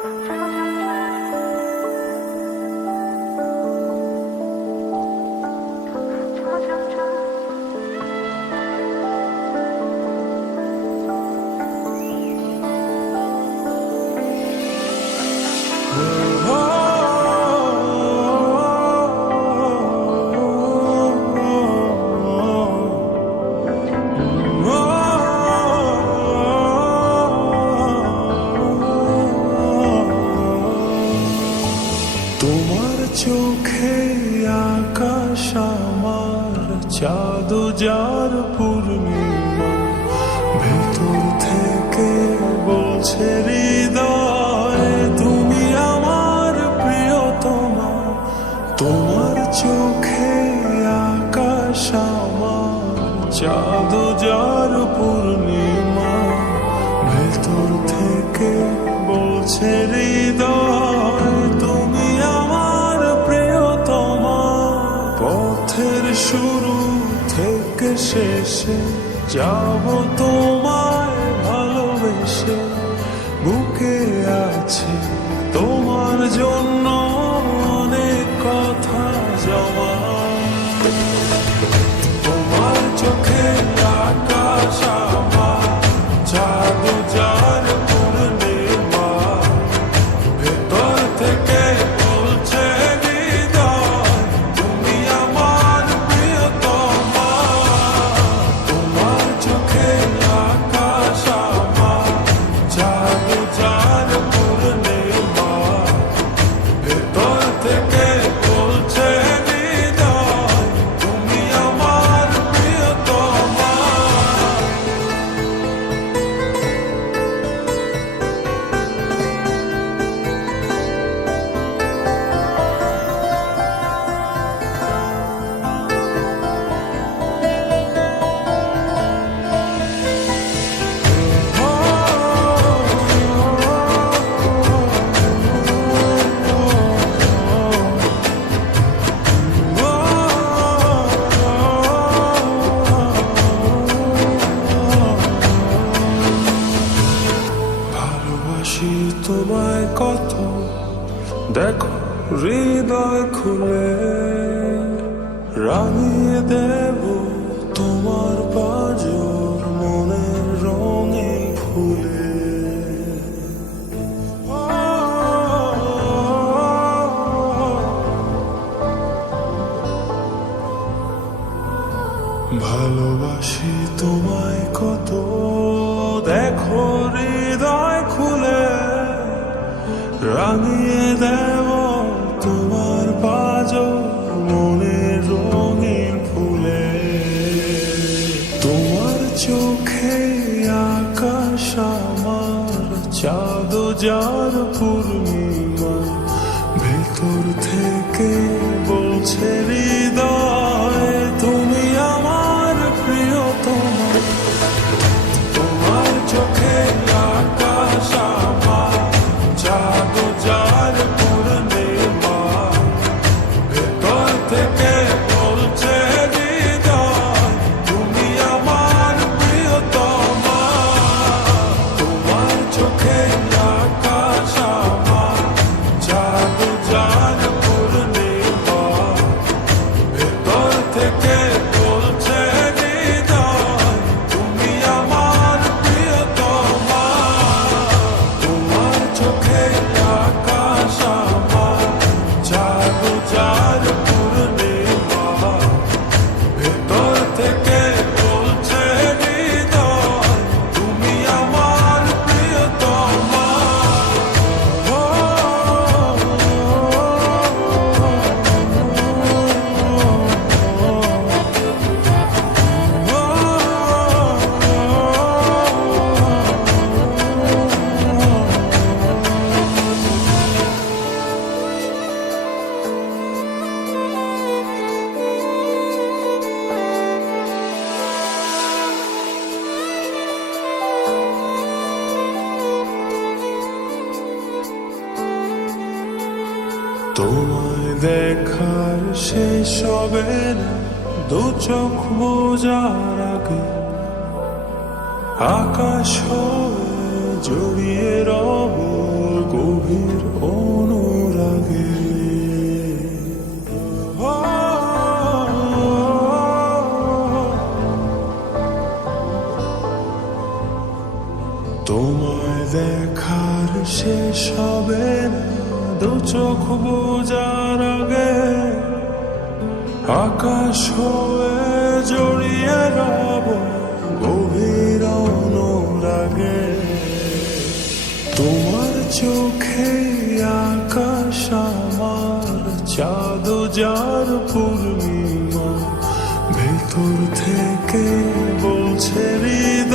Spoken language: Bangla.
তোমার চোখে আকাশ আমার চাঁদ যার পূর্ণিমা, ভেতর থেকে বলছে হৃদয় তুমি আমার প্রিয়তমা। তোমার চোখে আকাশ আমার চাঁদ যার পূর্ণিমা, ভেতর থেকে বলছে হৃদয় তুমি আমার প্রিয়তমা। পথের শুরু থেকে শেষে যাব তোমায় ভালোবেসে, বুকে আছে তোমার জন্য অনেক কথা জমা। তোমার চোখে আকাশ আমার চাঁদ যার পূর্ণিমা, ভেতর থেকে বলছে হৃদয় তুমি আমার প্রিয়তমা। তোমার চোখে আকাশ আমার চাঁদ যার পূর্ণিমা, ভেতর থেকে বলছে হৃদয় তুমি আমার প্রিয়তমা। ভালোবাসি তোমায় কত, দেখো হৃদয় খুলে রাঙিয়ে দেব তোমার পাঁজর মনের রঙে ফুলে। ভালোবাসি তোমায় কত, দেখো হৃদয় খুলে রাঙিয়ে দেব তোমার পাঁজর মনের রঙিন ফুলে। তোমার চোখে আকাশ আমার চাঁদ যার পূর্ণিমা, ভেতর থেকে বলছে হৃদয় তুমি আমার প্রিয়তমা। তোমার চোখে আকাশ আমার চাঁদ যার পূর্ণিমা, ভেতর থেকে বলছে হৃদয় তুমি আমার প্রিয়তমা। তোমার চোখে আকাশ আমার চাঁদ যার পূর্ণিমা, ভেতর থেকে বলছে হৃদয় তুমি আমার প্রিয়তমা। তোমার চোখে আকাশ আমার চাঁদ যার পূর্ণিমা, ভেতর থেকে বলছে হৃদয় তুমি আমার প্রিয়তমা। তোমায় দেখার শেষ হবে না দু চোখ বোঝার আগে, আকাশ হয়ে জড়িয়ে রব গভীর তোমায় দেখার শেষ হবে না দু চোখ বোঝার আগে, আকাশ হয়ে জড়িয়ে রব গভীর অনুরাগে। তোমার চোখে আকাশ আমার চাঁদ যার পূর্ণিমা, ভেতর থেকে বলছে হৃদয়